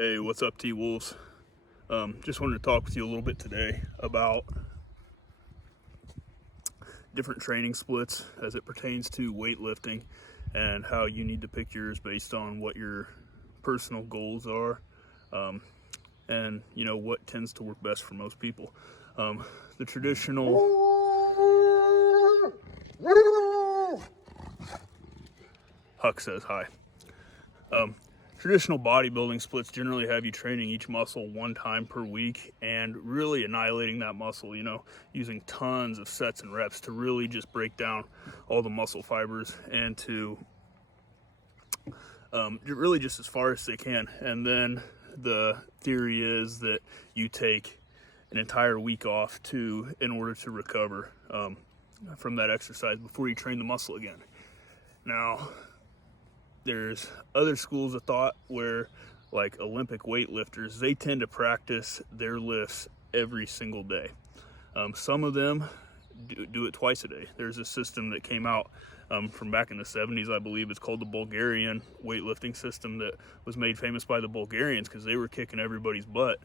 Hey, what's up, T-Wolves? Just wanted to talk with you a little bit today about different training splits as it pertains to weightlifting and how you need to pick yours based on what your personal goals are, and what tends to work best for most people. The traditional Huck says hi. Traditional bodybuilding splits generally have you training each muscle one time per week and really annihilating that muscle, using tons of sets and reps to really just break down all the muscle fibers and to really just as far as they can. And then the theory is that you take an entire week off in order to recover from that exercise before you train the muscle again. Now, there's other schools of thought where, like Olympic weightlifters, they tend to practice their lifts every single day. Some of them do it twice a day. There's a system that came out from back in the 70s, I believe. It's called the Bulgarian Weightlifting system, that was made famous by the Bulgarians because they were kicking everybody's butt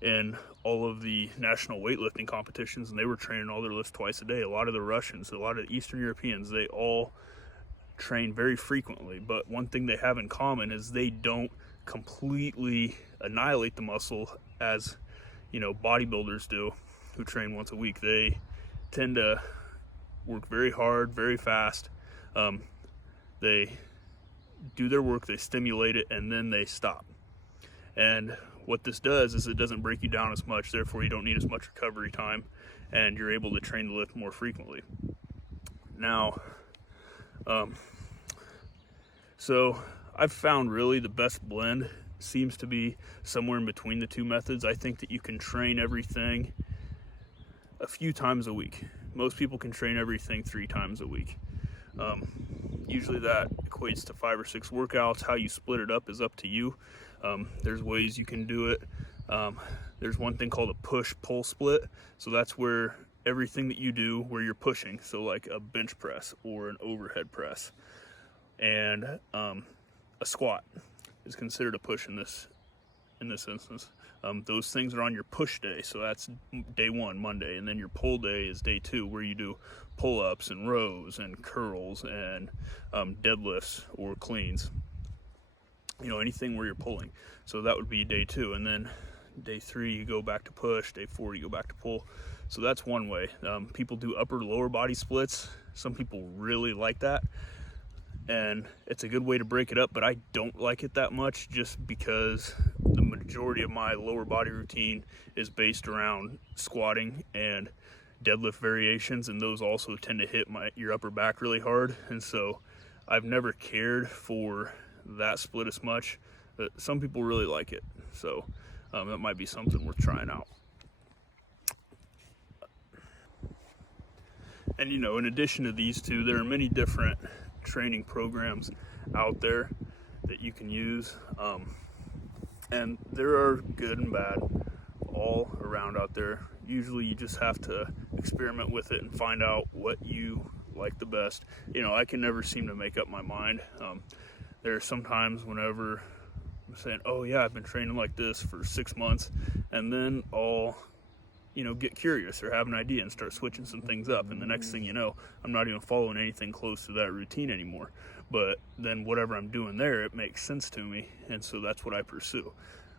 in all of the national weightlifting competitions, and they were training all their lifts twice a day. A lot of the Russians, a lot of the Eastern Europeans, they all train very frequently, but one thing they have in common is they don't completely annihilate the muscle as bodybuilders do, who train once a week. They tend to work very hard, very fast. They do their work, they stimulate it, and then they stop. And what this does is it doesn't break you down as much, therefore you don't need as much recovery time, and you're able to train the lift more frequently. Now, so I've found really the best blend seems to be somewhere in between the two methods. I think that you can train everything a few times a week. Most people can train everything 3 times a week. Usually that equates to 5 or 6 workouts. How you split it up is up to you. There's ways you can do it. There's one thing called a push-pull split. So that's where everything that you do where you're pushing, so like a bench press or an overhead press, and a squat is considered a push in this instance. Those things are on your push day, so that's day 1, Monday, and then your pull day is day 2, where you do pull-ups and rows and curls and deadlifts or cleans, anything where you're pulling. So that would be day 2, and then day 3 you go back to push, day 4 you go back to pull. So that's one way. People do upper lower body splits. Some people really like that, and it's a good way to break it up, but I don't like it that much, just because the majority of my lower body routine is based around squatting and deadlift variations, and those also tend to hit your upper back really hard. And so I've never cared for that split as much, but some people really like it. So that might be something worth trying out. And in addition to these two, there are many different training programs out there that you can use, and there are good and bad all around out there. Usually you just have to experiment with it and find out what you like the best. I can never seem to make up my mind. There are some times whenever I'm saying, oh yeah, I've been training like this for 6 months, and then I'll get curious or have an idea and start switching some things up, and the next thing you know, I'm not even following anything close to that routine anymore. But then whatever I'm doing there, it makes sense to me, and so that's what I pursue.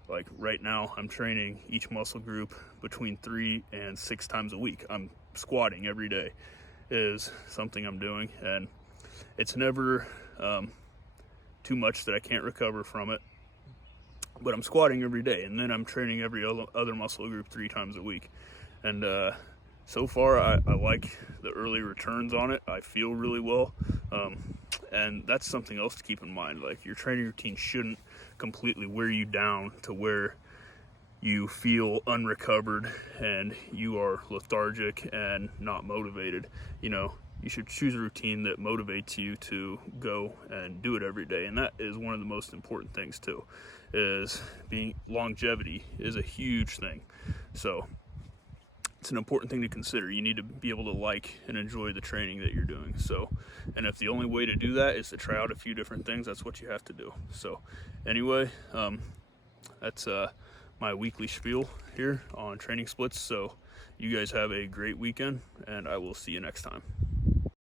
Like right now, I'm training each muscle group between 3 and 6 times a week. I'm squatting every day is something I'm doing, and it's never too much that I can't recover from it. But I'm squatting every day, and then I'm training every other muscle group 3 times a week. And so far, I like the early returns on it. I feel really well. And that's something else to keep in mind. Like, your training routine shouldn't completely wear you down to where you feel unrecovered and you are lethargic and not motivated. You should choose a routine that motivates you to go and do it every day. And that is one of the most important things too, is longevity is a huge thing. So it's an important thing to consider. You need to be able to like and enjoy the training that you're doing. So, and if the only way to do that is to try out a few different things, that's what you have to do. So anyway, That's my weekly spiel here on training splits. So you guys have a great weekend, and I will see you next time.